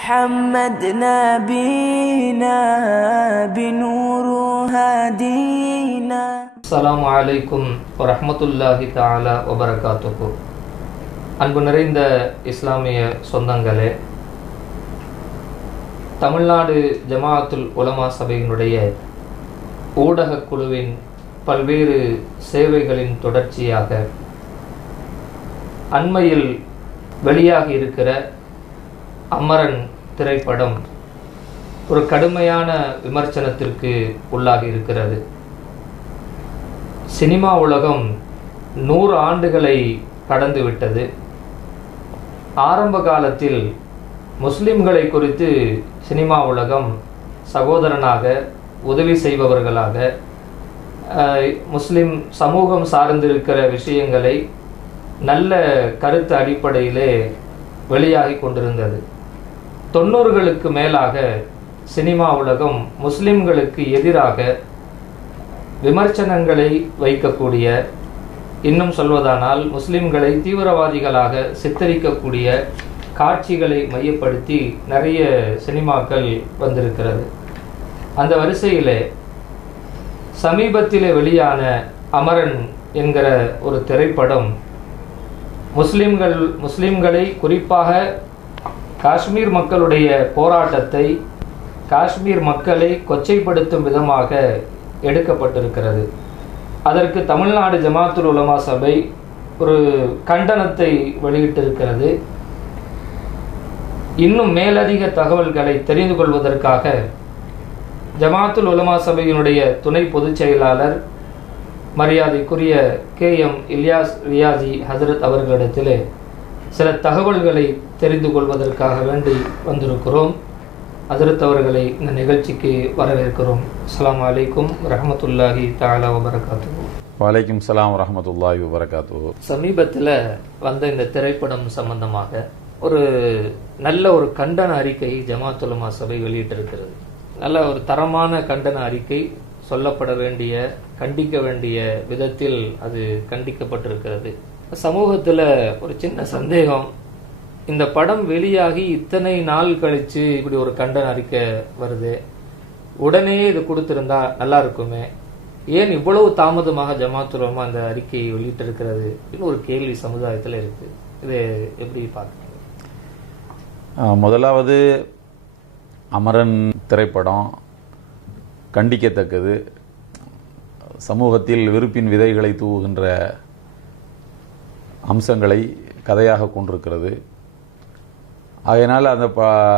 محمد نبينا بنور هدينا. அஸ்ஸலாமு அலைக்கும் வரஹ்மத்துல்லாஹி தஆலா வபரகாத்துஹு. அன்பு நிறைந்த இஸ்லாமிய சொந்தங்களே, தமிழ்நாடு ஜமாஅத்துல் உலமா சபையினுடைய ஊடகக் குழுவின் பல்வேறு சேவைகளின் தொடர்ச்சியாக அண்மையில் வெளியாகி இருக்கிற அமரன் திரைப்படம் ஒரு கடுமையான விமர்சனத்திற்கு உள்ளாகி இருக்கிறது. சினிமா உலகம் 100 ஆண்டுகளை கடந்துவிட்டது. ஆரம்ப காலத்தில் முஸ்லிம்களை குறித்து சினிமா உலகம் சகோதரனாக, உதவி செய்பவர்களாக, முஸ்லிம் சமூகம் சார்ந்திருக்கிற விஷயங்களை நல்ல கருத்து அடிப்படையிலே வெளியாகி கொண்டிருந்தது. 90களுக்கு மேலாக சினிமா உலகம் முஸ்லிம்களுக்கு எதிராக விமர்சனங்களை வைக்கக்கூடிய, இன்னும் சொல்வதானால் முஸ்லிம்களை தீவிரவாதிகளாக சித்தரிக்கக்கூடிய காட்சிகளை மையப்படுத்தி நிறைய சினிமாக்கள் வந்திருக்கிறது. அந்த வரிசையிலே சமீபத்தில் வெளியான அமரன் என்கிற ஒரு திரைப்படம் முஸ்லிம்களை, குறிப்பாக காஷ்மீர் மக்களுடைய போராட்டத்தை, காஷ்மீர் மக்களை கொச்சைப்படுத்தும் விதமாக எடுக்கப்பட்டிருக்கிறது. அதற்கு தமிழ்நாடு ஜமாஅத்துல் உலமா சபை ஒரு கண்டனத்தை வெளியிட்டிருக்கிறது. இன்னும் மேலதிக தகவல்களை தெரிந்து கொள்வதற்காக ஜமாஅத்துல் உலமா சபையினுடைய துணை பொதுச் செயலாளர் மரியாதைக்குரிய KM இல்யாஸ் ரியாசி ஹசரத் அவர்களிடத்திலே சில தகவல்களை தெரிந்து கொள்வதற்காக வேண்டி வந்திருக்கிறோம். ஹசரத் அவர்களை இந்த நிகழ்ச்சிக்கு வரவேற்கிறோம். அஸ்ஸலாமு அலைக்கும் வரஹ்மத்துல்லாஹி தஆலா வபரகாத்துஹு. வலைக்கும் ஸலாம் வரஹ்மத்துல்லாஹி வபரகாத்துஹு. சமீபத்தில் வந்த இந்த திரைப்படம் சம்பந்தமாக ஒரு நல்ல ஒரு கண்டன அறிக்கை ஜமாஅத்துல் உலமா சபை வெளியிட்டிருக்கிறது. நல்ல ஒரு தரமான கண்டன அறிக்கை, சொல்லப்பட வேண்டிய, கண்டிக்க வேண்டிய விதத்தில் அது கண்டிக்கப்பட்டிருக்கிறது. சமூகத்தில் ஒரு சின்ன சந்தேகம், இந்த படம் வெளியாகி இத்தனை நாள் கழித்து இப்படி ஒரு கண்டன அறிக்கை வருது, உடனே இது கொடுத்திருந்தா நல்லா இருக்குமே, ஏன் இவ்வளவு தாமதமாக ஜமாஅத்துல் உலமா அந்த அறிக்கையை வெளியிட்டிருக்கிறது இன்னும் ஒரு கேள்வி சமுதாயத்தில் இருக்கு. இது எப்படி பார்க்குறீங்க? முதலாவது, அமரன் திரைப்படம் கண்டிக்கத்தக்கது. சமூகத்தில் வெறுப்பின் விதைகளை தூவுகின்ற அம்சங்களை கதையாக கொண்டிருக்கிறது. ஆகையினால் அந்த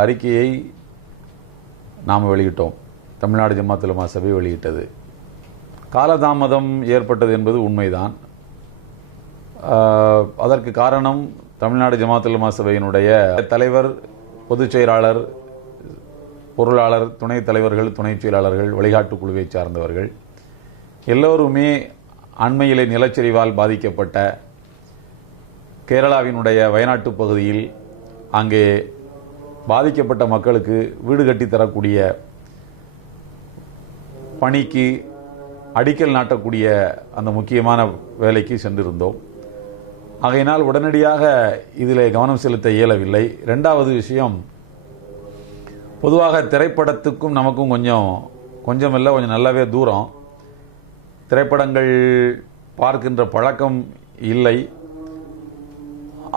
அறிக்கையை நாம் வெளியிட்டோம். தமிழ்நாடு ஜமாஅத்துல் உலமா சபை வெளியிட்டது. காலதாமதம் ஏற்பட்டது என்பது உண்மைதான். அதற்கு காரணம் தமிழ்நாடு ஜமாஅத்துல் உலமா சபையினுடைய தலைவர், பொதுச் செயலாளர், பொருளாளர், துணைத் தலைவர்கள், துணைச் செயலாளர்கள், வழிகாட்டு குழுவை சார்ந்தவர்கள் எல்லோருமே அண்மையிலே நிலச்சரிவால் பாதிக்கப்பட்ட கேரளாவினுடைய வயநாட்டு பகுதியில் அங்கே பாதிக்கப்பட்ட மக்களுக்கு வீடு கட்டித்தரக்கூடிய பணிக்கு அடிக்கல் நாட்டக்கூடிய அந்த முக்கியமான வேலைக்கு சென்றிருந்தோம். ஆகையினால் உடனடியாக இதில் கவனம் செலுத்த இயலவில்லை. இரண்டாவது விஷயம், பொதுவாக திரைப்படத்துக்கும் நமக்கும் கொஞ்சம் இல்லை, கொஞ்சம் நல்லாவே தூரம். திரைப்படங்கள் பார்க்கின்ற பழக்கம் இல்லை.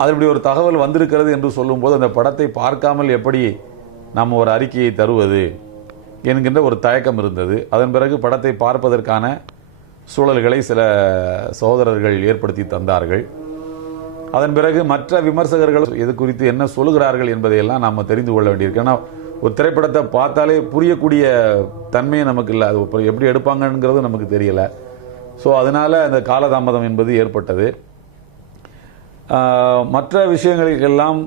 அது இப்படி ஒரு தகவல் வந்திருக்கிறது என்று சொல்லும்போது அந்த படத்தை பார்க்காமல் எப்படி நாம் ஒரு அறிக்கையை தருவது என்கின்ற ஒரு தயக்கம் இருந்தது. அதன் பிறகு படத்தை பார்ப்பதற்கான சூழல்களை சில சகோதரர்கள் ஏற்படுத்தி தந்தார்கள். அதன் பிறகு மற்ற விமர்சகர்கள் இது குறித்து என்ன சொல்லுகிறார்கள் என்பதையெல்லாம் நாம் தெரிந்து கொள்ள வேண்டியிருக்கு. ஏன்னா ஒரு திரைப்படத்தை பார்த்தாலே புரியக்கூடிய தன்மையை நமக்கு இல்லை, அது எப்படி எடுப்பாங்கங்கிறது நமக்கு தெரியல. ஸோ அதனால அந்த காலதாமதம் என்பது ஏற்பட்டது. மற்ற விஷயங்களுக்கெல்லாம்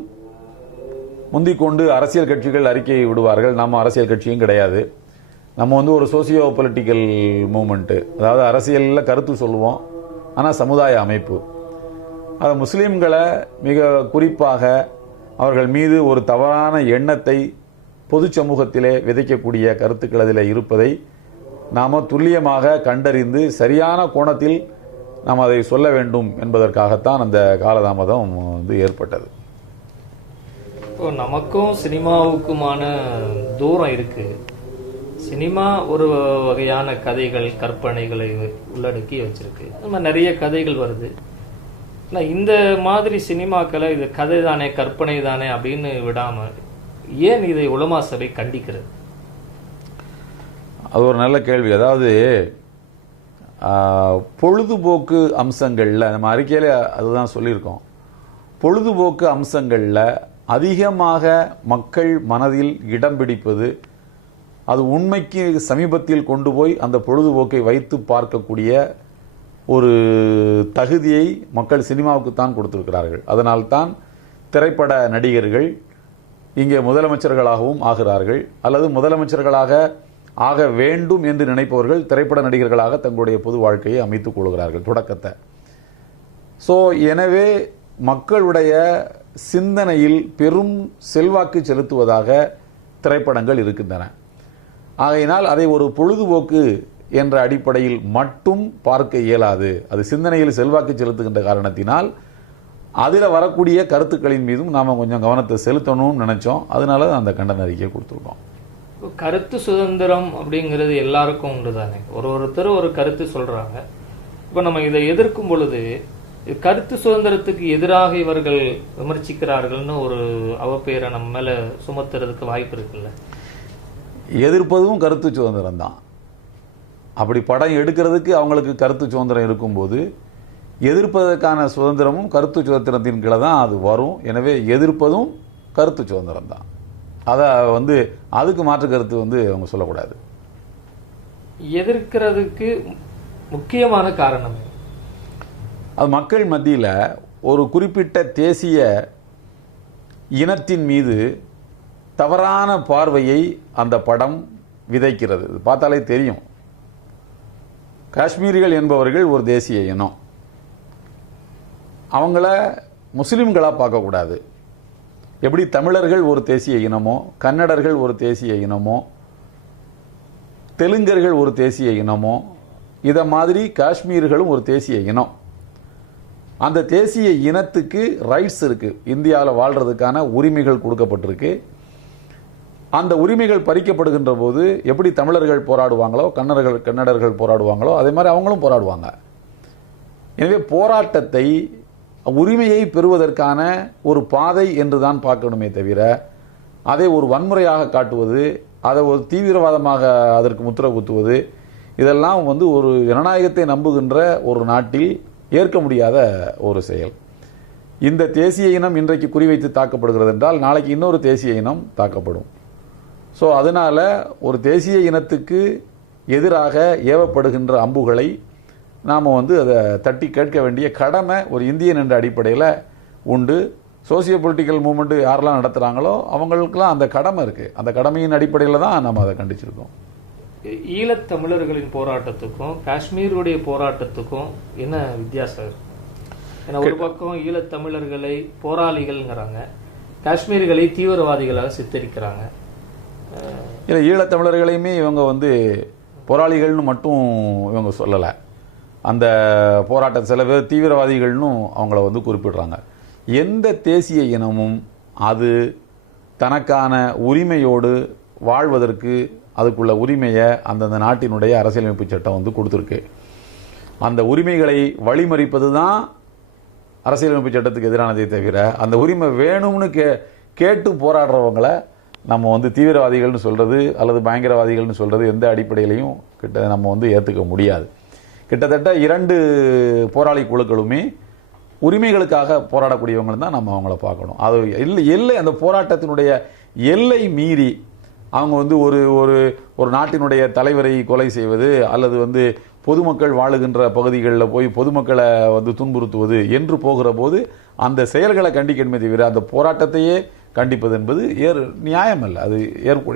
முந்திக்கொண்டு அரசியல் கட்சிகள் அறிக்கையை விடுவார்கள். நம்ம அரசியல் கட்சியும் கிடையாது. நம்ம ஒரு சோசியோ பொலிட்டிக்கல் மூமெண்ட்டு, அதாவது அரசியலில் கருத்து சொல்லுவோம், ஆனால் சமுதாய அமைப்பு. அது முஸ்லீம்களை மிக குறிப்பாக அவர்கள் மீது ஒரு தவறான எண்ணத்தை பொது சமூகத்திலே விதைக்கக்கூடிய கருத்துக்கள் அதில் இருப்பதை நாம் துல்லியமாக கண்டறிந்து சரியான கோணத்தில் நாம் அதை சொல்ல வேண்டும் என்பதற்காகத்தான் அந்த காலதாமதம் ஏற்பட்டது. இப்போ நமக்கும் சினிமாவுக்குமான தூரம் இருக்கு. சினிமா ஒரு வகையான கதைகள், கற்பனைகளை உள்ளடக்கி வச்சிருக்கு. நம்ம நிறைய கதைகள் வருது. இந்த மாதிரி சினிமாக்களை இது கதை தானே, கற்பனை தானே அப்படின்னு விடாம ஏன் இதை உலமா சபை கண்டிக்கிறது? அது ஒரு நல்ல கேள்வி. அதாவது பொழுதுபோக்கு அம்சங்கள்ல நம்ம அறிக்கையில அதுதான் சொல்லியிருக்கோம். பொழுதுபோக்கு அம்சங்கள்ல அதிகமாக மக்கள் மனதில் இடம் பிடிப்பது, அது உண்மைக்கு சமீபத்தில் கொண்டு போய் அந்த பொழுதுபோக்கை வைத்து பார்க்கக்கூடிய ஒரு தகுதியை மக்கள் சினிமாவுக்கு தான் கொடுத்திருக்கிறார்கள். அதனால்தான் திரைப்பட நடிகர்கள் இங்கே முதலமைச்சர்களாகவும் ஆகிறார்கள், அல்லது முதலமைச்சர்களாக ஆக வேண்டும் என்று நினைப்பவர்கள் திரைப்பட நடிகர்களாக தங்களுடைய பொது வாழ்க்கையை அமைத்துக் கொள்கிறார்கள் தொடக்கத்தை. எனவே மக்களுடைய சிந்தனையில் பெரும் செல்வாக்கு செலுத்துவதாக திரைப்படங்கள் இருக்கின்றன. ஆகையினால் அதை ஒரு பொழுதுபோக்கு என்ற அடிப்படையில் மட்டும் பார்க்க இயலாது. அது சிந்தனையில் செல்வாக்கு செலுத்துகின்ற காரணத்தினால் அதில் வரக்கூடிய கருத்துக்களின் மீதும் நாம் கொஞ்சம் கவனத்தை செலுத்தணும்னு நினைச்சோம். அதனால அந்த கண்டன அறிக்கையை கொடுத்துருக்கோம். கருத்து சுதந்திரம் அப்படிங்கிறது எல்லாருக்கும் உண்டு தானே. ஒருத்தர் ஒரு கருத்து சொல்றாங்க. இப்போ நம்ம இதை எதிர்க்கும் பொழுது கருத்து சுதந்திரத்துக்கு எதிராக இவர்கள் விமர்சிக்கிறார்கள்னு ஒரு அவப்பெயரை நம்ம மேல சுமத்துறதுக்கு வாய்ப்பு இருக்குல்ல? எதிர்ப்பதும் கருத்து சுதந்திரம் தான். அப்படி படம் எடுக்கிறதுக்கு அவங்களுக்கு கருத்து சுதந்திரம் இருக்கும்போது எதிர்ப்பதற்கான சுதந்திரமும் கருத்து சுதந்திரத்தின் கீழே தான் அது வரும். எனவே எதிர்ப்பதும் கருத்து சுதந்திரம் தான். அதை அதுக்கு மாற்று கருத்து அவங்க சொல்லக்கூடாது. எதிர்க்கிறதுக்கு முக்கியமான காரணம் அது மக்கள் மத்தியில் ஒரு குறிப்பிட்ட தேசிய இனத்தின் மீது தவறான பார்வையை அந்த படம் விதைக்கிறது. பார்த்தாலே தெரியும். காஷ்மீரிகள் என்பவர்கள் ஒரு தேசிய இனம். அவங்கள முஸ்லிம்களா பார்க்கக்கூடாது. எப்படி தமிழர்கள் ஒரு தேசிய இனமோ, கன்னடர்கள் ஒரு தேசிய இனமோ, தெலுங்கர்கள் ஒரு தேசிய இனமோ, இதை மாதிரி காஷ்மீர்களும் ஒரு தேசிய இனம். அந்த தேசிய இனத்துக்கு ரைட்ஸ் இருக்கு. இந்தியாவில் வாழ்றதுக்கான உரிமைகள் கொடுக்கப்பட்டிருக்கு. அந்த உரிமைகள் பறிக்கப்படுகின்ற போது எப்படி தமிழர்கள் போராடுவாங்களோ, கன்னடர்கள் போராடுவாங்களோ, அதே மாதிரி அவங்களும் போராடுவாங்க. எனவே போராட்டத்தை, உரிமையை பெறுவதற்கான ஒரு பாதை என்றுதான் பார்க்கணுமே தவிர அதை ஒரு வன்முறையாக காட்டுவது, அதை ஒரு தீவிரவாதமாக அதற்கு முத்திரை குத்துவது, இதெல்லாம் ஒரு ஜனநாயகத்தை நம்புகின்ற ஒரு நாட்டில் ஏற்க முடியாத ஒரு செயல். இந்த தேசிய இனம் இன்றைக்கு குறிவைத்து தாக்கப்படுகிறது என்றால் நாளைக்கு இன்னொரு தேசிய இனம் தாக்கப்படும். அதனால ஒரு தேசிய இனத்துக்கு எதிராக ஏவப்படுகின்ற அம்புகளை நாம் அதை தட்டி கேட்க வேண்டிய கடமை ஒரு இந்தியன் என்ற அடிப்படையில் உண்டு. சோசியோ பொலிட்டிக்கல் மூவ்மெண்ட் யாரெல்லாம் நடத்துகிறாங்களோ அவங்களுக்கெல்லாம் அந்த கடமை இருக்குது. அந்த கடமையின் அடிப்படையில் தான் நம்ம அதை கண்டிச்சிருக்கோம். ஈழத்தமிழர்களின் போராட்டத்துக்கும் காஷ்மீருடைய போராட்டத்துக்கும் என்ன வித்தியாசம்? ஏன்னா ஒரு பக்கம் ஈழத்தமிழர்களை போராளிகள்ங்கிறாங்க, காஷ்மீர்களை தீவிரவாதிகளாக சித்தரிக்கிறாங்க. இல்லை, ஈழத்தமிழர்களையுமே இவங்க போராளிகள்னு மட்டும் இவங்க சொல்லலை. அந்த போராட்ட சில பேர் தீவிரவாதிகள்னு அவங்கள குறிப்பிடுறாங்க. எந்த தேசிய இனமும் அது தனக்கான உரிமையோடு வாழ்வதற்கு அதுக்குள்ள உரிமையை அந்தந்த நாட்டினுடைய அரசியலமைப்பு சட்டம் கொடுத்துருக்கு. அந்த உரிமைகளை வழிமறிப்பது தான் அரசியலமைப்பு சட்டத்துக்கு எதிரானதை தவிர அந்த உரிமை வேணும்னு கேட்டு போராடுறவங்களை நம்ம தீவிரவாதிகள்னு சொல்றது அல்லது பயங்கரவாதிகள்னு சொல்றது எந்த அடிப்படையிலையும் நம்ம ஏற்றுக்க முடியாது. கிட்டத்தட்ட இரண்டு போராளி குழுக்களுமே உரிமைகளுக்காக போராடக்கூடியவங்க தான் நம்ம அவங்கள பார்க்கணும். அது எல்லை, அந்த போராட்டத்தினுடைய எல்லை மீறி அவங்க ஒரு நாட்டினுடைய தலைவரை கொலை செய்வது அல்லது பொதுமக்கள் வாழுகின்ற பகுதிகளில் போய் பொதுமக்களை துன்புறுத்துவது என்று போகிற போது அந்த செயல்களை கண்டிக்கணுமே தவிர அந்த போராட்டத்தையே கண்டிப்பது என்பது நியாயம் அல்ல. அது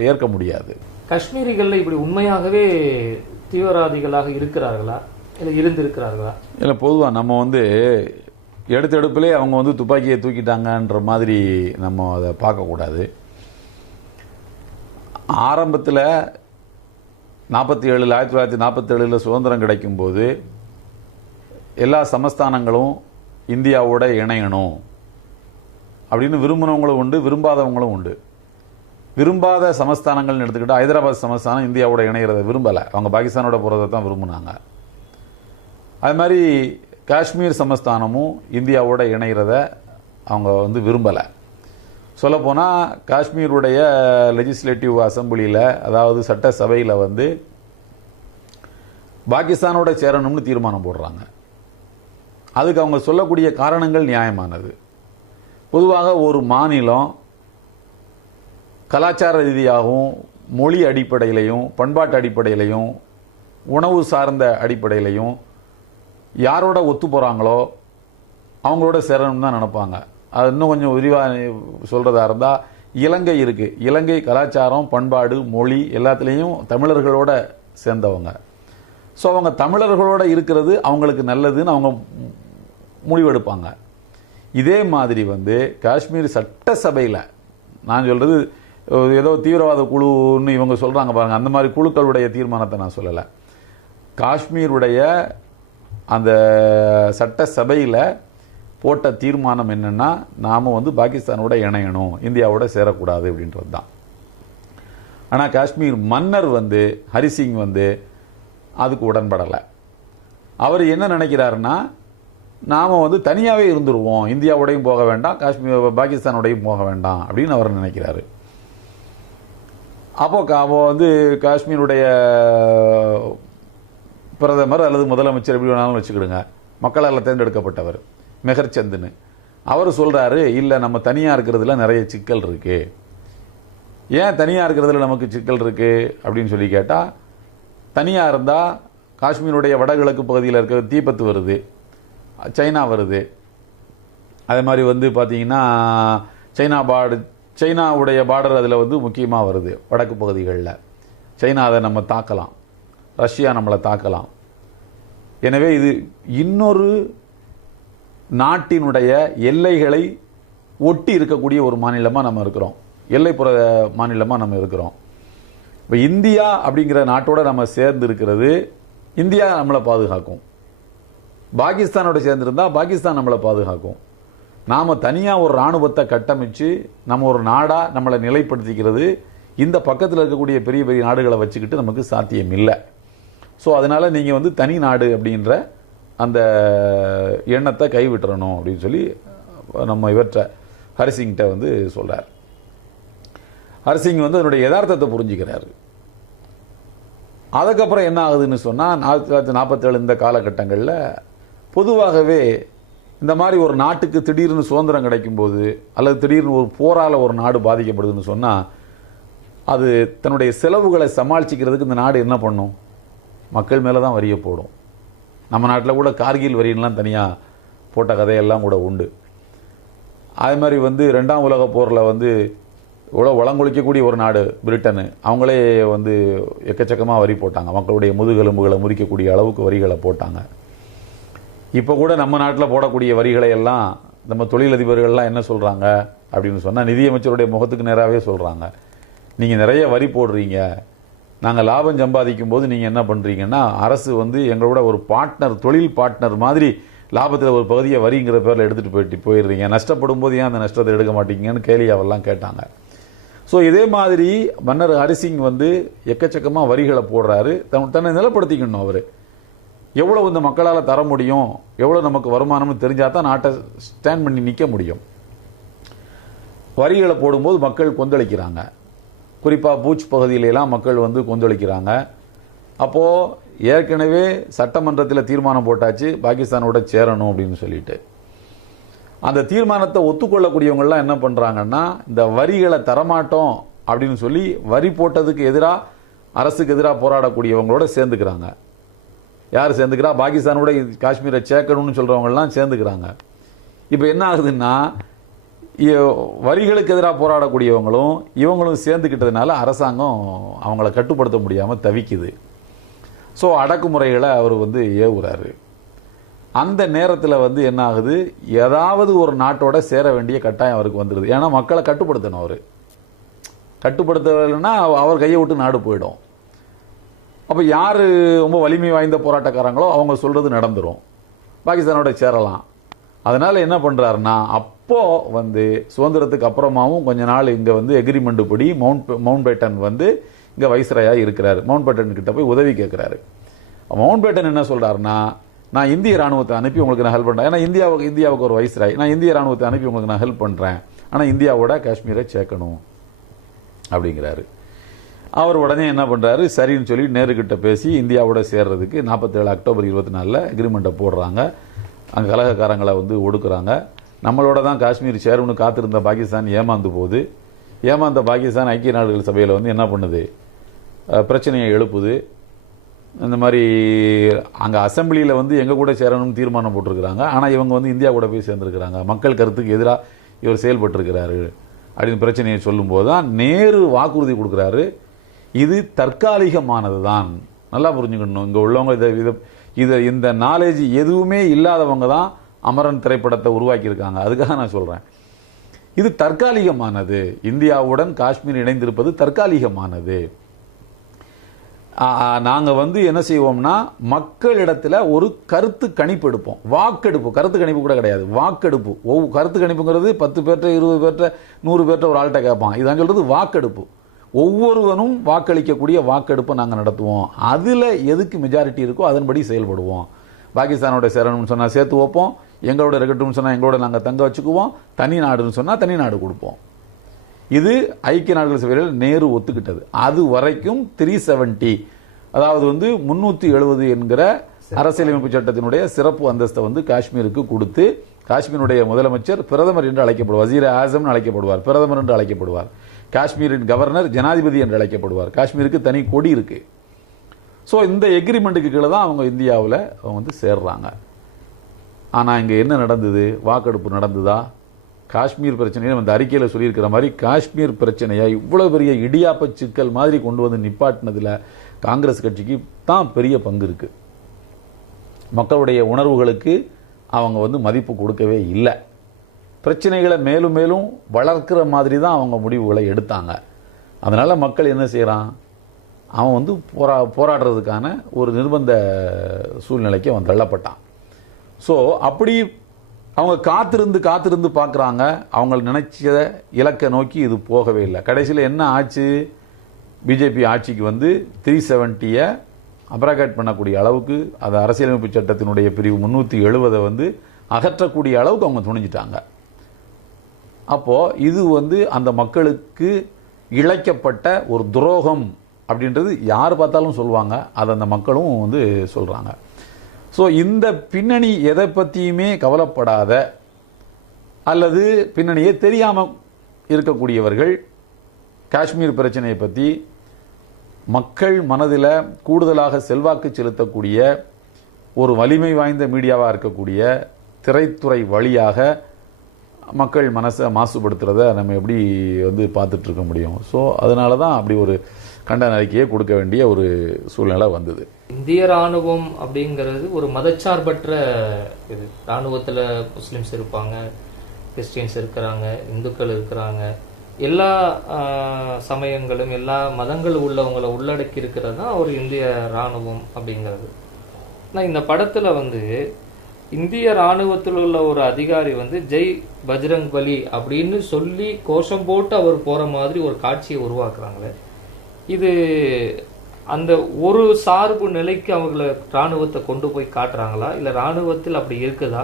ஏற்க முடியாது. காஷ்மீரிகள் இப்படி உண்மையாகவே தீவிரவாதிகளாக இருக்கிறார்களா, இல்லை இருந்திருக்கிறார்களா? இல்லை, பொதுவாக நம்ம எடுத்தெடுப்பிலே அவங்க துப்பாக்கியை தூக்கிட்டாங்கன்ற மாதிரி நம்ம அதை பார்க்கக்கூடாது. ஆரம்பத்தில் 1947 சுதந்திரம் கிடைக்கும் போது எல்லா சமஸ்தானங்களும் இந்தியாவோட இணையணும் அப்படின்னு விரும்பினவங்களும் உண்டு, விரும்பாதவங்களும் உண்டு. விரும்பாத சமஸ்தானங்கள்னு எடுத்துக்கிட்டால் ஹைதராபாத் சமஸ்தானம் இந்தியாவோட இணைகிறத விரும்பலை, அவங்க பாகிஸ்தானோட போகிறத தான் விரும்பினாங்க. அது மாதிரி காஷ்மீர் சமஸ்தானமும் இந்தியாவோட இணைகிறத அவங்க வந்து விரும்பலை. சொல்லப்போனால் காஷ்மீருடைய லெஜிஸ்லேட்டிவ் அசம்பிளியில், அதாவது சட்டசபையில் வந்து பாகிஸ்தானோட சேரணும்னு தீர்மானம் போடுறாங்க. அதுக்கு அவங்க சொல்லக்கூடிய காரணங்கள் நியாயமானது. பொதுவாக ஒரு மாநிலம் கலாச்சார ரீதியாகவும் மொழி அடிப்படையிலையும் பண்பாட்டு அடிப்படையிலையும் உணவு சார்ந்த அடிப்படையிலையும் யாரோட ஒத்து போகிறாங்களோ அவங்களோட சேரணும்னு தான் நினைப்பாங்க. அது இன்னும் கொஞ்சம் விரிவாக சொல்கிறதா இருந்தால் இலங்கை இருக்குது. இலங்கை கலாச்சாரம் பண்பாடு மொழி எல்லாத்துலேயும் தமிழர்களோட சேர்ந்தவங்க. ஸோ அவங்க தமிழர்களோட இருக்கிறது அவங்களுக்கு நல்லதுன்னு அவங்க முடிவெடுப்பாங்க. இதே மாதிரி வந்து காஷ்மீர் சட்டசபையில், நான் சொல்கிறது ஏதோ தீவிரவாத குழுன்னு இவங்க சொல்கிறாங்க பாருங்கள், அந்த மாதிரி குழுக்களுடைய தீர்மானத்தை நான் சொல்லலை. காஷ்மீருடைய அந்த சட்டசபையில் போட்ட தீர்மானம் என்னென்னா, நாம் வந்து பாகிஸ்தானோட இணையணும், இந்தியாவோட சேரக்கூடாது அப்படின்றது தான். ஆனால் காஷ்மீர் மன்னர் வந்து ஹரிசிங் வந்து அதுக்கு உடன்படலை. அவர் என்ன நினைக்கிறாருன்னா, நாம் வந்து தனியாகவே இருந்துருவோம், இந்தியாவோடையும் போக வேண்டாம், பாகிஸ்தானோடையும் போக வேண்டாம் அப்படின்னு அவர் நினைக்கிறாரு. அப்போ வந்து காஷ்மீருடைய பிரதமர் அல்லது முதலமைச்சர் எப்படி வேணாலும் வச்சுக்கிடுங்க, மக்களால் தேர்ந்தெடுக்கப்பட்டவர் மெஹர்சந்துன்னு, அவர் சொல்கிறாரு, இல்லை நம்ம தனியாக இருக்கிறதுல நிறைய சிக்கல் இருக்குது. ஏன் தனியாக இருக்கிறதுல நமக்கு சிக்கல் இருக்குது அப்படின்னு சொல்லி கேட்டால், தனியாக இருந்தால் காஷ்மீருடைய வடகிழக்கு பகுதியில் இருக்கிற தீபத்து வருது, சைனா வருது. அதே மாதிரி வந்து பார்த்தீங்கன்னா சைனாவுடைய பார்டர் அதில் வந்து முக்கியமாக வருது. வடக்கு பகுதிகளில் சைனா அதை நம்ம தாக்கலாம், ரஷ்யா நம்மளை தாக்கலாம். எனவே இது இன்னொரு நாட்டினுடைய எல்லைகளை ஒட்டி இருக்கக்கூடிய ஒரு மாநிலமாக நம்ம இருக்கிறோம், எல்லைப்புற மாநிலமாக நம்ம இருக்கிறோம். இப்போ இந்தியா அப்படிங்கிற நாட்டோட நம்ம சேர்ந்து இருக்கிறது, இந்தியா நம்மளை பாதுகாக்கும். பாகிஸ்தானோட சேர்ந்துருந்தா பாகிஸ்தான் நம்மளை பாதுகாக்கும். நாம் தனியாக ஒரு இராணுவத்தை கட்டமைச்சு நம்ம ஒரு நாடாக நம்மளை நிலைப்படுத்திக்கிறது இந்த பக்கத்தில் இருக்கக்கூடிய பெரிய பெரிய நாடுகளை வச்சுக்கிட்டு நமக்கு சாத்தியம் இல்லை. ஸோ அதனால் நீங்கள் வந்து தனி நாடு அப்படின்ற அந்த எண்ணத்தை கைவிட்டுறணும் அப்படின்னு சொல்லி நம்ம இவற்றை ஹரிசிங்கிட்ட வந்து சொல்கிறார். ஹரிசிங் வந்து அதனுடைய யதார்த்தத்தை புரிஞ்சுக்கிறாரு. அதுக்கப்புறம் என்ன ஆகுதுன்னு சொன்னால் 1947 இந்த காலகட்டங்களில் பொதுவாகவே இந்த மாதிரி ஒரு நாட்டுக்கு திடீர்னு சுதந்திரம் கிடைக்கும்போது அல்லது திடீர்னு ஒரு போரால் ஒரு நாடு பாதிக்கப்படுதுன்னு சொன்னால் அது தன்னுடைய செலவுகளை சமாளிச்சிக்கிறதுக்கு இந்த நாடு என்ன பண்ணும்? மக்கள் மேலே தான் வரியை போடும். நம்ம நாட்டில் கூட கார்கில் வரின்லாம் தனியாக போட்ட கதையெல்லாம் கூட உண்டு. அதே மாதிரி வந்து 2ஆம் உலக போரில் வந்து இவ்வளோ வளங்கொழிக்கக்கூடிய ஒரு நாடு பிரிட்டனு, அவங்களே வந்து எக்கச்சக்கமாக வரி போட்டாங்க, மக்களுடைய முதுகெலும்புகளை முறிக்கக்கூடிய அளவுக்கு வரிகளை போட்டாங்க. இப்போ கூட நம்ம நாட்டில் போடக்கூடிய வரிகளை எல்லாம் நம்ம தொழிலதிபர்கள்லாம் என்ன சொல்கிறாங்க அப்படின்னு சொன்னால், நிதியமைச்சருடைய முகத்துக்கு நேராகவே சொல்கிறாங்க, நீங்கள் நிறைய வரி போடுறீங்க, நாங்கள் லாபம் சம்பாதிக்கும் போது நீங்கள் என்ன பண்ணுறீங்கன்னா, அரசு வந்து எங்களோட ஒரு பார்ட்னர், தொழில் பார்ட்னர் மாதிரி லாபத்தில் ஒரு பகுதியை வரிங்கிற பேரில் எடுத்துகிட்டு போயிடுறீங்க, நஷ்டப்படும் போது ஏன் அந்த நஷ்டத்தை எடுக்க மாட்டீங்கன்னு கேலியாவெல்லாம் கேட்டாங்க. ஸோ இதே மாதிரி மன்னர் ஹரிசிங் வந்து எக்கச்சக்கமாக வரிகளை போடுறாரு. தன்னை நிலப்படுத்திக்கணும். அவர் எவ்வளோ இந்த மக்களால் தர முடியும், எவ்வளோ நமக்கு வருமானம்னு தெரிஞ்சால் தான் நாட்டை ஸ்டாண்ட் பண்ணி நிற்க முடியும். வரிகளை போடும்போது மக்கள் கொந்தளிக்கிறாங்க. குறிப்பாக பூச் பகுதியிலெல்லாம் மக்கள் வந்து கொந்தளிக்கிறாங்க. அப்போது ஏற்கனவே சட்டமன்றத்தில் தீர்மானம் போட்டாச்சு பாகிஸ்தானோட சேரணும் அப்படின்னு சொல்லிட்டு. அந்த தீர்மானத்தை ஒத்துக்கொள்ளக்கூடியவங்கள்லாம் என்ன பண்ணுறாங்கன்னா, இந்த வரிகளை தரமாட்டோம் அப்படின்னு சொல்லி வரி போட்டதுக்கு எதிராக, அரசுக்கு எதிராக போராடக்கூடியவங்களோட சேர்ந்துக்கிறாங்க. யார் சேர்ந்துக்கிறா? பாகிஸ்தானோட காஷ்மீரை சேர்க்கணும்னு சொல்கிறவங்கலாம் சேர்ந்துக்கிறாங்க. இப்போ என்ன ஆகுதுன்னா, வரிகளுக்கு எதிராக போராடக்கூடியவங்களும் இவங்களும் சேர்ந்துக்கிட்டதுனால அரசாங்கம் அவங்கள கட்டுப்படுத்த முடியாமல் தவிக்குது. ஸோ அடக்குமுறைகளை அவர் வந்து ஏவுறாரு. அந்த நேரத்தில் வந்து என்ன ஆகுது, ஏதாவது ஒரு நாட்டோட சேர வேண்டிய கட்டாயம் அவருக்கு வந்துடுது. ஏன்னா மக்களை கட்டுப்படுத்தணும். அவர் கட்டுப்படுத்தலைன்னா அவர் கையை விட்டு நாடு போயிடும். அப்போ யார் ரொம்ப வலிமை வாய்ந்த போராட்டக்காரங்களோ அவங்க சொல்கிறது நடந்துடும், பாகிஸ்தானோட சேரலாம். அதனால் என்ன பண்ணுறாருன்னா, அப்போ இப்போ வந்து சுதந்திரத்துக்கு அப்புறமாவும் கொஞ்ச நாள் இங்கே வந்து எக்ரிமெண்ட் படி மவுண்ட் பேட்டன் வந்து இங்கே வைஸ்ராயாக இருக்கிறாரு. மவுண்ட் பேட்டன் கிட்ட போய் உதவி கேட்குறாரு. மவுண்ட் பேட்டன் என்ன சொல்கிறாருன்னா, நான் இந்திய ராணுவத்தை அனுப்பி உங்களுக்கு நான் ஹெல்ப் பண்ணுறேன். ஏன்னா இந்தியாவுக்கு ஒரு வைஸ்ராய், நான் இந்திய ராணுவத்தை அனுப்பி உங்களுக்கு நான் ஹெல்ப் பண்ணுறேன், ஆனால் இந்தியாவோட காஷ்மீரை சேர்க்கணும் அப்படிங்கிறாரு. அவர் உடனே என்ன பண்ணுறாரு, சரின்னு சொல்லி நேருக்கிட்ட பேசி இந்தியாவோட சேர்றதுக்கு 47 அக்டோபர் 24 எக்ரிமெண்ட்டை போடுறாங்க. அங்கே கலகக்காரங்களை வந்து ஒடுக்குறாங்க. நம்மளோட தான் காஷ்மீர் சேரும்னு காத்திருந்த பாகிஸ்தான் ஏமாந்து போகுது. ஏமாந்த பாகிஸ்தான் ஐக்கிய நாடுகள் சபையில் வந்து என்ன பண்ணுது, பிரச்சனையை எழுப்புது. இந்த மாதிரி அங்கே அசம்பிளியில் வந்து எங்கள் கூட சேரணும்னு தீர்மானம் போட்டிருக்கிறாங்க. ஆனால் இவங்க வந்து இந்தியா கூட போய் சேர்ந்துருக்கிறாங்க. மக்கள் கருத்துக்கு எதிராக இவர் செயல்பட்டிருக்கிறாரு அப்படின்னு பிரச்சனையை சொல்லும்போது தான் நேரு வாக்குறுதி கொடுக்குறாரு, இது தற்காலிகமானது தான். நல்லா புரிஞ்சுக்கணும். இங்கே உள்ளவங்க இந்த நாலேஜ் எதுவுமே இல்லாதவங்க தான் அமரன் திரைப்படத்தை உருவாக்கியிருக்காங்க. அதுக்காக நான் சொல்கிறேன், இது தற்காலிகமானது. இந்தியாவுடன் காஷ்மீர் இணைந்திருப்பது தற்காலிகமானது. நாங்கள் வந்து என்ன செய்வோம்னா, மக்களிடத்தில் ஒரு கருத்து கணிப்பு எடுப்போம். வாக்கெடுப்பு, கருத்து கணிப்பு கூட கிடையாது, வாக்கெடுப்பு. கருத்து கணிப்புங்கிறது 10 பேர்ட்ட 20 பேர்ட்ட 100 பேர்ட்ட ஒரு ஆள்கிட்ட கேட்பான். இதான் சொல்றது வாக்கெடுப்பு. ஒவ்வொருவனும் வாக்களிக்கக்கூடிய வாக்கெடுப்பை நாங்கள் நடத்துவோம். அதில் எதுக்கு மெஜாரிட்டி இருக்கோ அதன்படி செயல்படுவோம். பாகிஸ்தானோட சேரணும்னு சொன்னால் சேர்த்து வைப்போம், எங்களோட இருக்கட்டும்னு சொன்னால் எங்களோட நாங்கள் தங்க வச்சுக்குவோம், தனி நாடுன்னு சொன்னால் தனி நாடு கொடுப்போம். இது ஐக்கிய நாடுகள் சபையில் நேரு ஒத்துக்கிட்டது. அது வரைக்கும் 370, அதாவது வந்து 370 என்கிற அரசியலமைப்பு சட்டத்தினுடைய சிறப்பு அந்தஸ்தை வந்து காஷ்மீருக்கு கொடுத்து, காஷ்மீருடைய முதலமைச்சர் பிரதமர் என்று அழைக்கப்படுவார், வசீர் ஆசம் அழைக்கப்படுவார், பிரதமர் என்று அழைக்கப்படுவார். காஷ்மீரின் கவர்னர் ஜனாதிபதி என்று அழைக்கப்படுவார். காஷ்மீருக்கு தனி கொடி இருக்கு. ஸோ இந்த எக்ரிமெண்ட்டுக்கு கீழே தான் அவங்க இந்தியாவில் அவங்க வந்து சேர்றாங்க. ஆனால் இங்கே என்ன நடந்தது, வாக்கெடுப்பு நடந்ததா? காஷ்மீர் பிரச்சனையை அந்த அறிக்கையில் சொல்லியிருக்கிற மாதிரி காஷ்மீர் பிரச்சனையை இவ்வளோ பெரிய இடியாப்ப சிக்கல் மாதிரி கொண்டு வந்து நிப்பாட்டினதில் காங்கிரஸ் கட்சிக்கு தான் பெரிய பங்கு இருக்கு. மக்களுடைய உணர்வுகளுக்கு அவங்க வந்து மதிப்பு கொடுக்கவே இல்லை. பிரச்சனைகளை மேலும் மேலும் வளர்க்கிற மாதிரி தான் அவங்க முடிவுகளை எடுத்தாங்க. அதனால மக்கள் என்ன செய்யறான், அவன் வந்து போராடுறதுக்கான ஒரு நிர்பந்த சூழ்நிலைக்கு அவன் தள்ளப்பட்டான். ஸோ அப்படி அவங்க காத்திருந்து பார்க்குறாங்க. அவங்க நினைச்ச இலக்கை நோக்கி இது போகவே இல்லை. கடைசியில் என்ன ஆச்சு, பிஜேபி ஆட்சிக்கு வந்து 370 அப்ராகேட் பண்ணக்கூடிய அளவுக்கு, அது அரசியலமைப்பு சட்டத்தினுடைய பிரிவு 370 வந்து அகற்றக்கூடிய அளவுக்கு அவங்க துணிஞ்சிட்டாங்க. அப்போ இது வந்து அந்த மக்களுக்கு இழைக்கப்பட்ட ஒரு துரோகம் அப்படின்றது யார் பார்த்தாலும் சொல்லுவாங்க. அதை அந்த மக்களும் வந்து சொல்றாங்க. ஸோ இந்த பின்னணி எதை பற்றியுமே கவலைப்படாத அல்லது பின்னணியே தெரியாமல் இருக்கக்கூடியவர்கள் காஷ்மீர் பிரச்சனையை பற்றி மக்கள் மனதில் கூடுதலாக செல்வாக்கு செலுத்தக்கூடிய ஒரு வலிமை வாய்ந்த மீடியாவாக இருக்கக்கூடிய திரைத்துறை வழியாக மக்கள் மனசை மாசுபடுத்துறத நம்ம எப்படி வந்து பார்த்துட்டு இருக்க முடியும்? ஸோ அதனால தான் அப்படி ஒரு கண்டன அறிக்கையை கொடுக்க வேண்டிய ஒரு சூழ்நிலை வந்தது. இந்திய ராணுவம் அப்படிங்கிறது ஒரு மதச்சார்பற்ற இது. ராணுவத்தில் முஸ்லிம்ஸ் இருப்பாங்க, கிறிஸ்டியன்ஸ் இருக்கிறாங்க, இந்துக்கள் இருக்கிறாங்க, எல்லா சமயங்களும் எல்லா மதங்களும் உள்ளவங்களை உள்ளடக்கி இருக்கிறது தான் ஒரு இந்திய ராணுவம் அப்படிங்கிறது. ஆனால் இந்த படத்தில் வந்து இந்திய ராணுவத்தில் உள்ள ஒரு அதிகாரி வந்து ஜெய் பஜ்ரங் பலி அப்படின்னு சொல்லி கோஷம் போட்டு அவர் போற மாதிரி ஒரு காட்சியை உருவாக்குறாங்களே, இது அந்த ஒரு சார்பு நிலைக்கு அவங்களை ராணுவத்தை கொண்டு போய் காட்டுறாங்களா, இல்ல ராணுவத்தில் அப்படி இருக்குதா?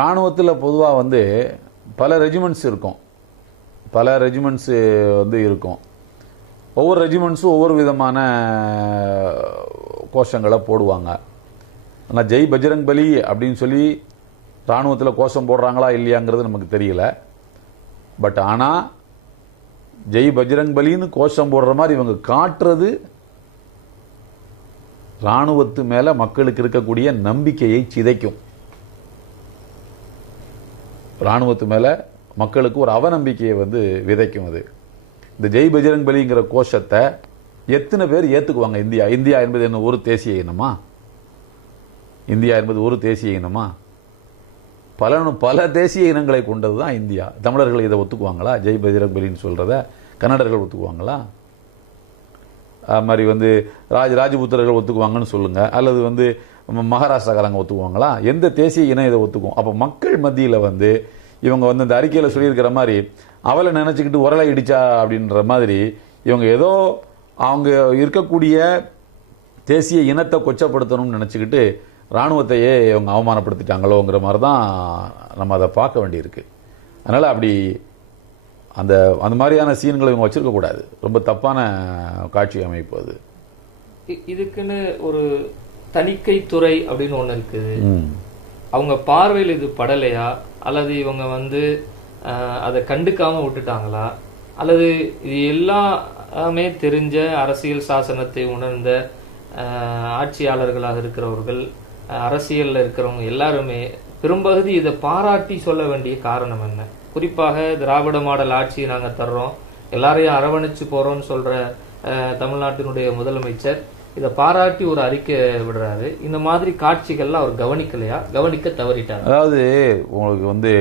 ராணுவத்தில் பொதுவாக வந்து பல ரெஜிமெண்ட்ஸ் இருக்கும், பல ரெஜிமெண்ட்ஸ் வந்து இருக்கும். ஒவ்வொரு ரெஜிமெண்ட்ஸும் ஒவ்வொரு விதமான கோஷங்களை போடுவாங்க. ஆனால் ஜெய் பஜ்ரங் பலி அப்படின்னு சொல்லி ராணுவத்தில் கோஷம் போடுறாங்களா இல்லையாங்கிறது நமக்கு தெரியல. பட் ஆனால் ஜெய் பஜ்ரங் பலின்னு கோஷம் போடுற மாதிரி இவங்க காட்டுறது ராணுவத்து மேல மக்களுக்கு இருக்கக்கூடிய நம்பிக்கையை சிதைக்கும். ராணுவத்து மேல மக்களுக்கு ஒரு அவநம்பிக்கையை வந்து விதைக்கும். அது இந்த ஜெய் பஜ்ரங் பலிங்கிற கோஷத்தை எத்தனை பேர் ஏத்துக்குவாங்க? இந்தியா என்பது என்ன ஒரு தேசிய இனமா? இந்தியா என்பது ஒரு தேசிய இனமா? பல தேசிய இனங்களை கொண்டது தான் இந்தியா. தமிழர்கள் இதை ஒத்துக்குவாங்களா? ஜெய் பஜ்ரங் பலின்னு சொல்றத கன்னடர்கள் ஒத்துக்குவாங்களா? அது மாதிரி வந்து ராஜபுத்திரர்கள் ஒத்துக்குவாங்கன்னு சொல்லுங்க, அல்லது வந்து மகாராஷ்டிராக்காரங்க ஒத்துக்குவாங்களா? எந்த தேசிய இனம் இதை ஒத்துக்கும்? அப்போ மக்கள் மத்தியில் வந்து இவங்க வந்து இந்த அறிக்கையில் சொல்லியிருக்கிற மாதிரி அவளை நினச்சிக்கிட்டு உரலை இடிச்சா அப்படின்ற மாதிரி இவங்க ஏதோ அவங்க இருக்கக்கூடிய தேசிய இனத்தை கொச்சப்படுத்தணும்னு நினச்சிக்கிட்டு இராணுவத்தையே இவங்க அவமானப்படுத்திட்டாங்களோங்கிற மாதிரி தான் நம்ம அதை பார்க்க வேண்டியிருக்கு. அதனால் அப்படி அந்த அந்த மாதிரியான சீன்களை இவங்க வச்சிருக்கக்கூடாது. ரொம்ப தப்பான காட்சி அமைப்பு அது. இதுக்குன்னு ஒரு தணிக்கைத்துறை அப்படின்னு ஒன்று இருக்குது. அவங்க பார்வையில் இது படலையா, அல்லது இவங்க வந்து அதை கண்டுக்காம விட்டுட்டாங்களா, அல்லது இது எல்லாமே தெரிஞ்ச அரசியல் சாசனத்தை உணர்ந்த ஆட்சியாளர்களாக இருக்கிறவர்கள், அரசியலில் இருக்கிறவங்க எல்லாருமே பெரும்பகுதி இதை பாராட்டி சொல்ல வேண்டிய காரணம் என்ன? குறிப்பாக திராவிட மாடல் ஆட்சியை நாங்கள் தர்றோம், எல்லாரையும் அரவணைச்சு போறோம்னு சொல்ற தமிழ்நாட்டினுடைய முதலமைச்சர் இதை பாராட்டி ஒரு அறிக்கை விடுறாரு. இந்த மாதிரி காட்சிகள்லாம் அவர் கவனிக்கலையா, கவனிக்க தவறிட்டார்? அதாவது உங்களுக்கு வந்து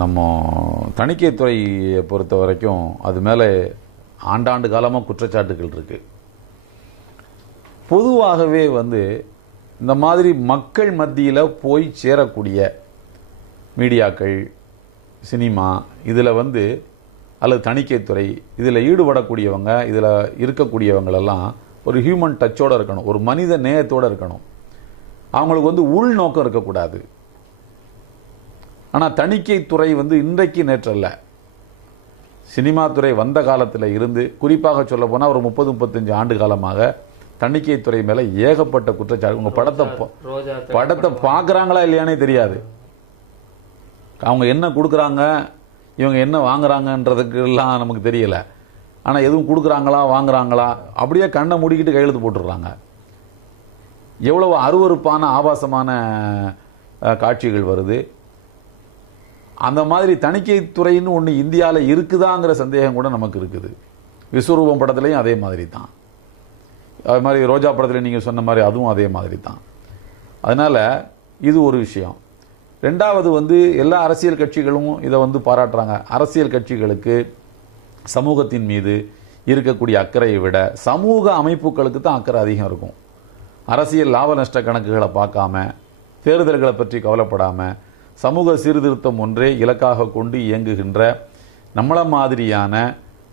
நம்ம தணிக்கைத்துறையை பொறுத்த வரைக்கும் அது மேலே ஆண்டாண்டு காலமாக குற்றச்சாட்டுகள் இருக்கு. பொதுவாகவே வந்து இந்த மாதிரி மக்கள் மத்தியில் போய் சேரக்கூடிய மீடியாக்கள், சினிமா, இதில் வந்து அல்லது தணிக்கைத்துறை இதில் ஈடுபடக்கூடியவங்க, இதில் இருக்கக்கூடியவங்களெல்லாம் ஒரு ஹியூமன் டச்சோடு இருக்கணும், ஒரு மனித நேயத்தோடு இருக்கணும். அவங்களுக்கு வந்து உள்நோக்கம் இருக்கக்கூடாது. ஆனால் தணிக்கைத்துறை வந்து இன்றைக்கு நேற்றல்ல, சினிமா துறை வந்த காலத்தில் இருந்து, குறிப்பாக சொல்ல போனால் ஒரு 30-35 ஆண்டு காலமாக தணிக்கைத்துறை மேலே ஏகப்பட்ட குற்றச்சாட்டு. உங்கள் படத்தை பார்க்குறாங்களா இல்லையானே தெரியாது. அவங்க என்ன கொடுக்குறாங்க, இவங்க என்ன வாங்குறாங்கன்றதுக்கு எல்லாம் நமக்கு தெரியல. ஆனால் எதுவும் கொடுக்குறாங்களா வாங்குறாங்களா அப்படியே கண்ணை மூடிக்கிட்டு கையெழுத்து போட்டுடுறாங்க. எவ்வளவு அருவருப்பான ஆபாசமான காட்சிகள் வருது. அந்த மாதிரி தணிக்கைத்துறைன்னு ஒன்று இந்தியாவில் இருக்குதாங்கிற சந்தேகம் கூட நமக்கு இருக்குது. விஸ்வரூபம் படத்துலையும் அதே மாதிரி தான். அது மாதிரி ரோஜா படத்தில் நீங்கள் சொன்ன மாதிரி அதுவும் அதே மாதிரி தான். அதனால் இது ஒரு விஷயம். ரெண்டாவது வந்து எல்லா அரசியல் கட்சிகளும் இதை வந்து பாராட்டுறாங்க. அரசியல் கட்சிகளுக்கு சமூகத்தின் மீது இருக்கக்கூடிய அக்கறையை விட சமூக அமைப்புகளுக்கு தான் அக்கறை அதிகம் இருக்கும். அரசியல் லாப நஷ்ட கணக்குகளை பார்க்காம, தேர்தல்களை பற்றி கவலைப்படாமல், சமூக சீர்திருத்தம் ஒன்றே இலக்காக கொண்டு இயங்குகின்ற நம்மள மாதிரியான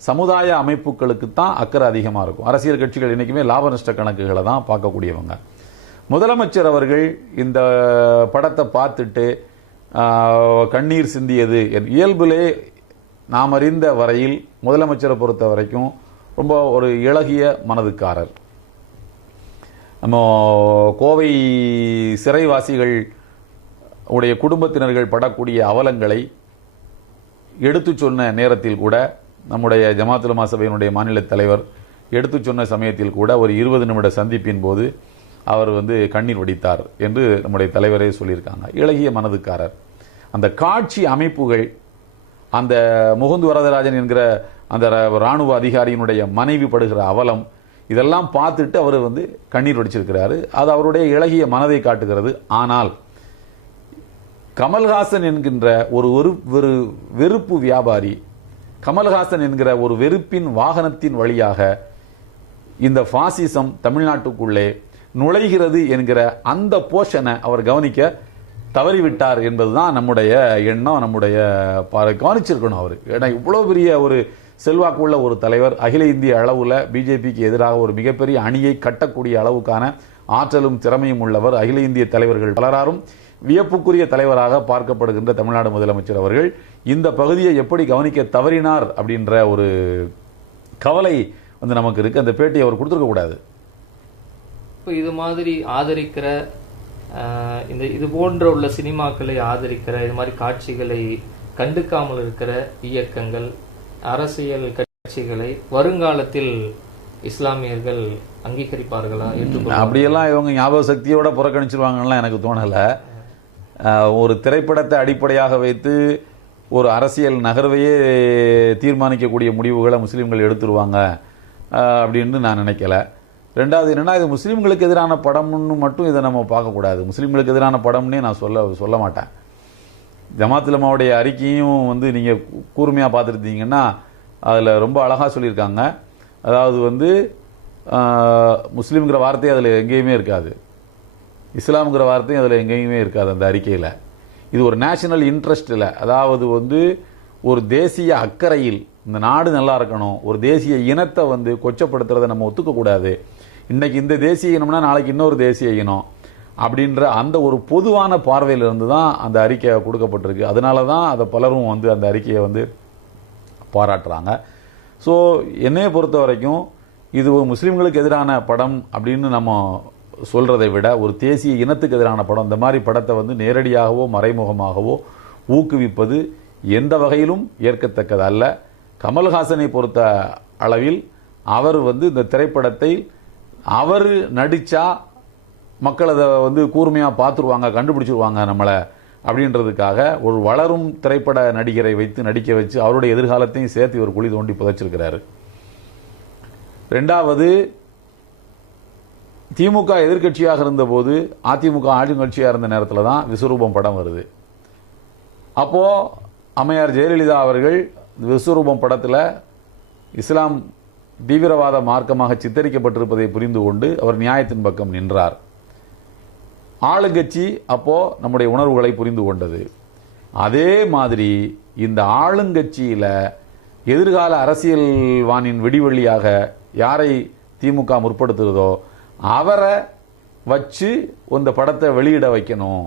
சமுதாய அமைப்புகளுக்கு தான் அக்கறை அதிகமாக இருக்கும். அரசியல் கட்சிகள் என்றைக்குமே லாப நஷ்ட கணக்குகளை தான் பார்க்கக்கூடியவங்க. முதலமைச்சர் அவர்கள் இந்த படத்தை பார்த்துட்டு கண்ணீர் சிந்தியது இயல்பிலே நாம் அறிந்த வரையில் முதலமைச்சரை பொறுத்த வரைக்கும் ரொம்ப ஒரு இளகிய மனதுக்காரர். நம்ம கோவை சிறைவாசிகள் உடைய குடும்பத்தினர்கள் படக்கூடிய அவலங்களை எடுத்து சொன்ன நேரத்தில் கூட, நம்முடைய ஜமாத்துல் உலமா சபையினுடைய மாநில தலைவர் எடுத்து சொன்ன சமயத்தில் கூட ஒரு 20 நிமிட சந்திப்பின் போது அவர் வந்து கண்ணீர் வடித்தார் என்று நம்முடைய தலைவரே சொல்லியிருக்காங்க. இளகிய மனதுக்காரர். அந்த காட்சி அமைப்புகள், அந்த முகுந்து வரதராஜன் என்கிற அந்த இராணுவ அதிகாரியினுடைய மனைவி படுகிற அவலம், இதெல்லாம் பார்த்துட்டு அவர் வந்து கண்ணீர் வடிச்சிருக்கிறாரு. அது அவருடைய இளகிய மனதை காட்டுகிறது. ஆனால் கமல்ஹாசன் என்கின்ற ஒரு வெறுப்பு வியாபாரி, கமல்ஹாசன் என்கிற ஒரு வெறுப்பின் வாகனத்தின் வழியாக இந்த பாசிசம் தமிழ்நாட்டுக்குள்ளே நுழைகிறது என்கிற அந்த போஷனை அவர் கவனிக்க தவறிவிட்டார் என்பதுதான் நம்முடைய எண்ணம். நம்முடைய கவனிச்சிருக்கணும் அவர். ஏன்னா இவ்வளோ பெரிய ஒரு செல்வாக்குள்ள ஒரு தலைவர், அகில இந்திய அளவில் பிஜேபிக்கு எதிராக ஒரு மிகப்பெரிய அணியை கட்டக்கூடிய அளவுக்கான ஆற்றலும் திறமையும் உள்ளவர். அகில இந்திய தலைவர்கள் பலராரும் வியப்புக்குரிய தலைவராக பார்க்கப்படுகின்ற தமிழ்நாடு முதலமைச்சர் அவர்கள் இந்த பகுதியை எப்படி கவனிக்க தவறினார் அப்படின்ற ஒரு கவலை வந்து நமக்கு இருக்கு. அந்த பேட்டியை அவர் கொடுத்துருக்க கூடாது. இப்போ இது மாதிரி ஆதரிக்கிற இந்த இது போன்ற உள்ள சினிமாக்களை ஆதரிக்கிற, இது மாதிரி காட்சிகளை கண்டுக்காமல் இருக்கிற இயக்கங்கள், அரசியல் கட்சிகளை வருங்காலத்தில் இஸ்லாமியர்கள் அங்கீகரிப்பார்களா? அப்படியெல்லாம் இவங்க ஞாபக சக்தியோட புறக்கணிச்சிருவாங்கலாம் எனக்கு தோணலை. ஒரு திரைப்படத்தை அடிப்படையாக வைத்து ஒரு அரசியல் நகர்வையே தீர்மானிக்கக்கூடிய முடிவுகளை முஸ்லீம்கள் எடுத்துருவாங்க அப்படின்னு நான் நினைக்கல. ரெண்டாவது என்னன்னா, இது முஸ்லீம்களுக்கு எதிரான படம்னு மட்டும் இதை நம்ம பார்க்கக்கூடாது. முஸ்லீம்களுக்கு எதிரான படம்னே நான் சொல்ல மாட்டேன். ஜமாத்துல் உலமாவுடைய அறிக்கையும் வந்து நீங்கள் கூர்மையாக பார்த்துருந்தீங்கன்னா அதில் ரொம்ப அழகாக சொல்லியிருக்காங்க. அதாவது வந்து முஸ்லீம்ங்கிற வார்த்தையே அதில் எங்கேயுமே இருக்காது, இஸ்லாம்ங்கிற வார்த்தையும் அதில் எங்கேயுமே இருக்காது அந்த அறிக்கையில். இது ஒரு நேஷனல் இன்ட்ரெஸ்டில், அதாவது வந்து ஒரு தேசிய அக்கறையில் இந்த நாடு நல்லா இருக்கணும், ஒரு தேசிய இனத்தை வந்து கொச்சப்படுத்துறதை நம்ம ஒத்துக்கக்கூடாது, இன்னைக்கு இந்த தேசிய இனம்னா நாளைக்கு இன்னொரு தேசிய இனம் அப்படின்ற அந்த ஒரு பொதுவான பார்வையிலிருந்து தான் அந்த அறிக்கை கொடுக்கப்பட்டிருக்கு. அதனால தான் அதை பலரும் வந்து அந்த அறிக்கையை வந்து பாராட்டுறாங்க. ஸோ என்னையை பொறுத்த வரைக்கும் இது ஒரு முஸ்லீம்களுக்கு எதிரான படம் அப்படின்னு நம்ம சொல்றதை விட ஒரு தேசிய இனத்துக்கு எதிரான படம். இந்த மாதிரி படத்தை வந்து நேரடியாகவோ மறைமுகமாகவோ ஊக்குவிப்பது எந்த வகையிலும் ஏற்கத்தக்கது அல்ல. கமல்ஹாசனை பொறுத்த அளவில் அவர் வந்து இந்த திரைப்படத்தை அவர் நடிச்சா மக்கள் அதை வந்து கூர்மையா பார்த்துருவாங்க, கண்டுபிடிச்சிருவாங்க நம்மளை அப்படின்றதுக்காக ஒரு வளரும் திரைப்பட நடிகரை வைத்து நடிக்க வச்சு அவருடைய எதிர்காலத்தையும் சேர்த்து ஒரு குழி தோண்டி புதைச்சிருக்கிறாரு. ரெண்டாவது, திமுக எதிர்கட்சியாக இருந்தபோது அதிமுக ஆளுங்கட்சியாக இருந்த நேரத்தில் தான் விஸ்வரூபம் படம் வருது. அப்போ அம்மையார் ஜெயலலிதா அவர்கள் விஸ்வரூபம் படத்தில் இஸ்லாம் தீவிரவாத மார்க்கமாக சித்தரிக்கப்பட்டிருப்பதை புரிந்து கொண்டு அவர் நியாயத்தின் பக்கம் நின்றார். ஆளுங்கட்சி அப்போ நம்முடைய உணர்வுகளை புரிந்து கொண்டது. அதே மாதிரி இந்த ஆளுங்கட்சியில எதிர்கால அரசியல்வானின் வெடிவெள்ளியாக யாரை திமுக முற்படுத்துகிறதோ அவரை வச்சு இந்த படத்தை வெளியிட வைக்கணும்.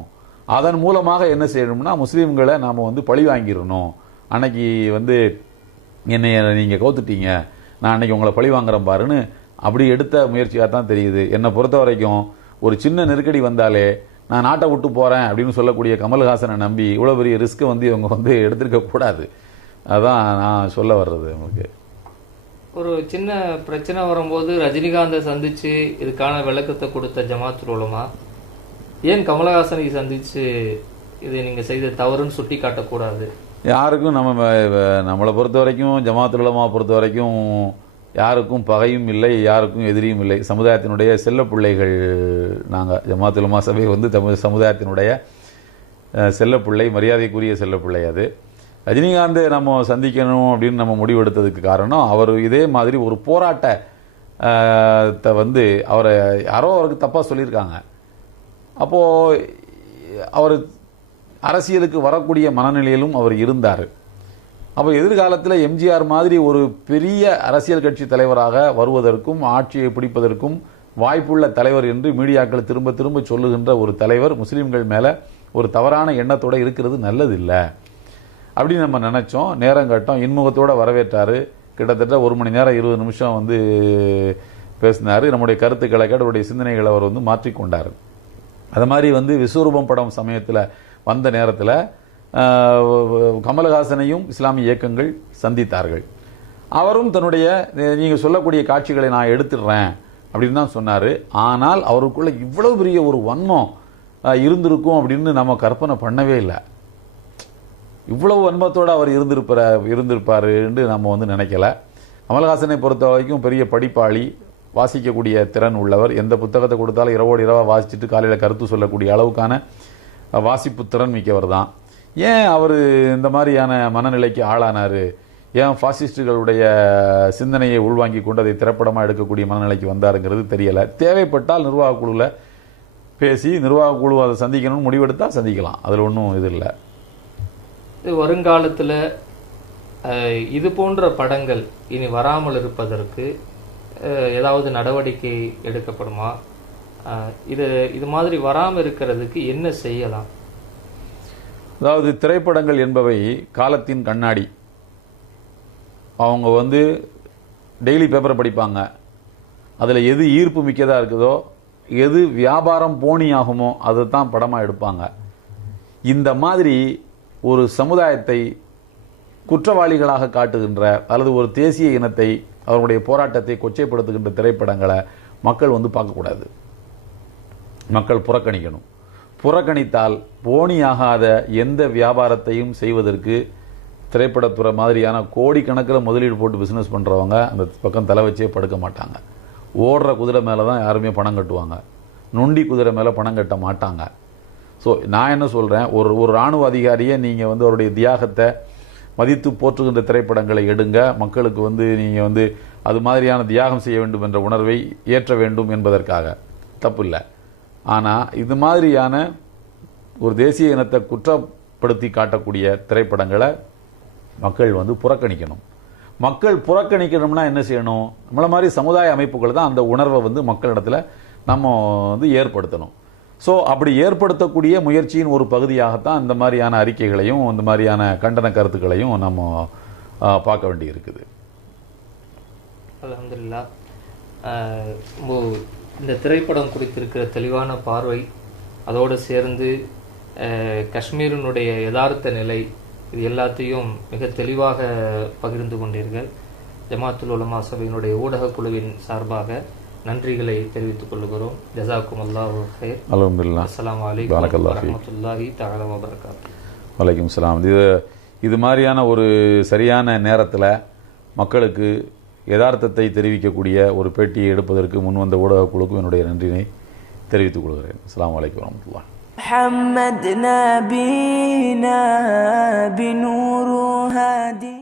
அதன் மூலமாக என்ன செய்யணும்னா முஸ்லீம்களை நாம வந்து பழி வாங்கிடணும். அன்னைக்கு வந்து என்னைய நீங்க கவுத்துட்டீங்க, நான் அன்னைக்கு உங்களை பழி வாங்குறேன் பாருன்னு அப்படி எடுத்த முயற்சியாக தான் தெரியுது. என்னை பொறுத்த வரைக்கும் ஒரு சின்ன நெருக்கடி வந்தாலே நான் நாட்டை விட்டு போறேன் அப்படின்னு சொல்லக்கூடிய கமல்ஹாசனை நம்பி இவ்வளவு பெரிய ரிஸ்க் வந்து இவங்க வந்து எடுத்திருக்க கூடாது. அதான் நான் சொல்ல வர்றது. உங்களுக்கு ஒரு சின்ன பிரச்சனை வரும்போது ரஜினிகாந்தை சந்திச்சு இதுக்கான விளக்கத்தை கொடுத்த ஜமாத்துல் உலமா ஏன் கமலஹாசனை சந்திச்சு இது நீங்க செய்த தவறுன்னு சுட்டி காட்டக்கூடாது? யாருக்கும் நம்மளை பொறுத்த வரைக்கும் ஜமாத்துல் உலமா பொறுத்த வரைக்கும் யாருக்கும் பகையும் இல்லை, யாருக்கும் எதிரியும் இல்லை. சமுதாயத்தினுடைய செல்ல பிள்ளைகள் நாங்கள். ஜமாத்துல் உலமா சபை வந்து சமுதாயத்தினுடைய செல்ல பிள்ளை, மரியாதைக்குரிய செல்ல பிள்ளை. அது ரஜினிகாந்தை நம்ம சந்திக்கணும் அப்படின்னு நம்ம முடிவெடுத்ததுக்கு காரணம் அவர் இதே மாதிரி ஒரு போராட்டத்தை வந்து அவரை யாரோ அவருக்கு தப்பாக சொல்லியிருக்காங்க. அப்போது அவர் அரசியலுக்கு வரக்கூடிய மனநிலையிலும் அவர் இருந்தார். அப்போ எதிர்காலத்தில் எம்ஜிஆர் மாதிரி ஒரு பெரிய அரசியல் கட்சி தலைவராக வருவதற்கும் ஆட்சியை பிடிப்பதற்கும் வாய்ப்புள்ள தலைவர் என்று மீடியாக்கள் திரும்ப திரும்ப சொல்லுகின்ற ஒரு தலைவர் முஸ்லீம்கள் மேலே ஒரு தவறான எண்ணத்தோடு இருக்கிறது நல்லதில்லை அப்படின்னு நம்ம நினைச்சோம். நேரம் கட்டம் இன்முகத்தோடு வரவேற்றாரு. கிட்டத்தட்ட 1 மணி நேரம் 20 நிமிஷம் வந்து பேசினார். நம்முடைய கருத்துக்களை அவருடைய சிந்தனைகளை அவர் வந்து மாற்றிக்கொண்டார். அது மாதிரி வந்து விஸ்வரூபம் படம் சமயத்தில் வந்த நேரத்தில் கமலஹாசனையும் இஸ்லாமிய இயக்கங்கள் சந்தித்தார்கள். அவரும் தன்னுடைய நீங்கள் சொல்லக்கூடிய காட்சிகளை நான் எடுத்துடுறேன் அப்படின்னு தான் சொன்னார். ஆனால் அவருக்குள்ள இவ்வளவு பெரிய ஒரு வன்மம் இருந்திருக்கும் அப்படின்னு நம்ம கற்பனை பண்ணவே இல்லை. இவ்வளவு வன்மத்தோடு அவர் இருந்திருப்பாருன்னு நம்ம வந்து நினைக்கல. கமல்ஹாசனை பொறுத்த வரைக்கும் பெரிய படிப்பாளி, வாசிக்கக்கூடிய திறன் உள்ளவர். எந்த புத்தகத்தை கொடுத்தாலும் இரவோடு இரவாக வாசிச்சுட்டு காலையில் கருத்து சொல்லக்கூடிய அளவுக்கான வாசிப்பு திறன் மிக்கவர் தான். ஏன் அவர் இந்த மாதிரியான மனநிலைக்கு ஆளானார்? ஏன் பாசிஸ்டுகளுடைய சிந்தனையை உள்வாங்கி கொண்டு அதை திரைப்படமாக எடுக்கக்கூடிய மனநிலைக்கு வந்தாருங்கிறது தெரியல. தேவைப்பட்டால் நிர்வாக குழுவில் பேசி நிர்வாக குழு அதை சந்திக்கணும்னு முடிவெடுத்தால் சந்திக்கலாம். அதில் ஒன்றும் இது இல்லை. வருங்காலத்தில் இது போன்ற படங்கள் இனி வராமல் இருப்பதற்கு ஏதாவது நடவடிக்கை எடுக்கப்படுமா? இது மாதிரி வராமல் இருக்கிறதுக்கு என்ன செய்யலாம்? அதாவது திரைப்படங்கள் என்பவை காலத்தின் கண்ணாடி. அவங்க வந்து டெய்லி பேப்பரை படிப்பாங்க. அதில் எது ஈர்ப்பு மிக்கதாக இருக்குதோ, எது வியாபாரம் போனி ஆகுமோ அதை தான் படமாக எடுப்பாங்க. இந்த மாதிரி ஒரு சமுதாயத்தை குற்றவாளிகளாக காட்டுகின்ற அல்லது ஒரு தேசிய இனத்தை அவருடைய போராட்டத்தை கொச்சைப்படுத்துகின்ற திரைப்படங்களை மக்கள் வந்து பார்க்கக்கூடாது. மக்கள் புறக்கணிக்கணும். புறக்கணித்தால் போனியாகாத எந்த வியாபாரத்தையும் செய்வதற்கு திரைப்படத்துறை மாதிரியான கோடிக்கணக்கில் முதலீடு போட்டு பிசினஸ் பண்ணுறவங்க அந்த பக்கம் தலை வச்சே படுக்க மாட்டாங்க. ஓடுற குதிரை மேலே தான் யாருமே பணம் கட்டுவாங்க, நொண்டி குதிரை மேலே பணம் கட்ட மாட்டாங்க. ஸோ நான் என்ன சொல்கிறேன், ஒரு இராணுவ அதிகாரியை நீங்கள் வந்து அவருடைய தியாகத்தை மதித்து போற்றுகின்ற திரைப்படங்களை எடுங்க. மக்களுக்கு வந்து நீங்கள் வந்து அது மாதிரியான தியாகம் செய்ய வேண்டும் என்ற உணர்வை ஏற்ற வேண்டும் என்பதற்காக, தப்பு இல்லை. ஆனால் இது மாதிரியான ஒரு தேசிய இனத்தை குற்றப்படுத்தி காட்டக்கூடிய திரைப்படங்களை மக்கள் புறக்கணிக்கணும். மக்கள் புறக்கணிக்கணும்னா என்ன செய்யணும்? நம்மள மாதிரி சமுதாய அமைப்புகள் தான் அந்த உணர்வை மக்களிடத்துல நம்ம ஏற்படுத்தணும். ஸோ அப்படி ஏற்படுத்தக்கூடிய முயற்சியின் ஒரு பகுதியாகத்தான் இந்த மாதிரியான அறிக்கைகளையும் இந்த மாதிரியான கண்டன கருத்துக்களையும் நம்ம பார்க்க வேண்டி இருக்குது. அல்ஹம்துலில்லாஹ். இந்த திரைப்படம் குறித்திருக்கிற தெளிவான பார்வை, அதோடு சேர்ந்து காஷ்மீரினுடைய யதார்த்த நிலை, இது எல்லாத்தையும் மிக தெளிவாக பகிர்ந்து கொண்டீர்கள். ஜமாத்துல் உலமா சபையினுடைய ஊடக குழுவின் சார்பாக நன்றிகளை தெரிவித்துக் கொள்கிறோம். ஜஸாக்கும் அல்லாஹு கைர். அல்ஹம்துலில்லாஹ். அஸ்ஸலாமு அலைக்கும் வரஹ்மத்துல்லாஹி தஆலா வ பரகாத்துஹு. வலைக்கும் சலாம். இது மாதிரியான ஒரு சரியான நேரத்தில் மக்களுக்கு யதார்த்தத்தை தெரிவிக்கக்கூடிய ஒரு பேட்டியை எடுப்பதற்கு முன்வந்த ஊடக குழுக்கும் என்னுடைய நன்றினை தெரிவித்துக் கொள்கிறேன். அஸ்ஸலாமு அலைக்கும் வரஹ்மத்துல்லாஹ். محمد نبينا بنور هادي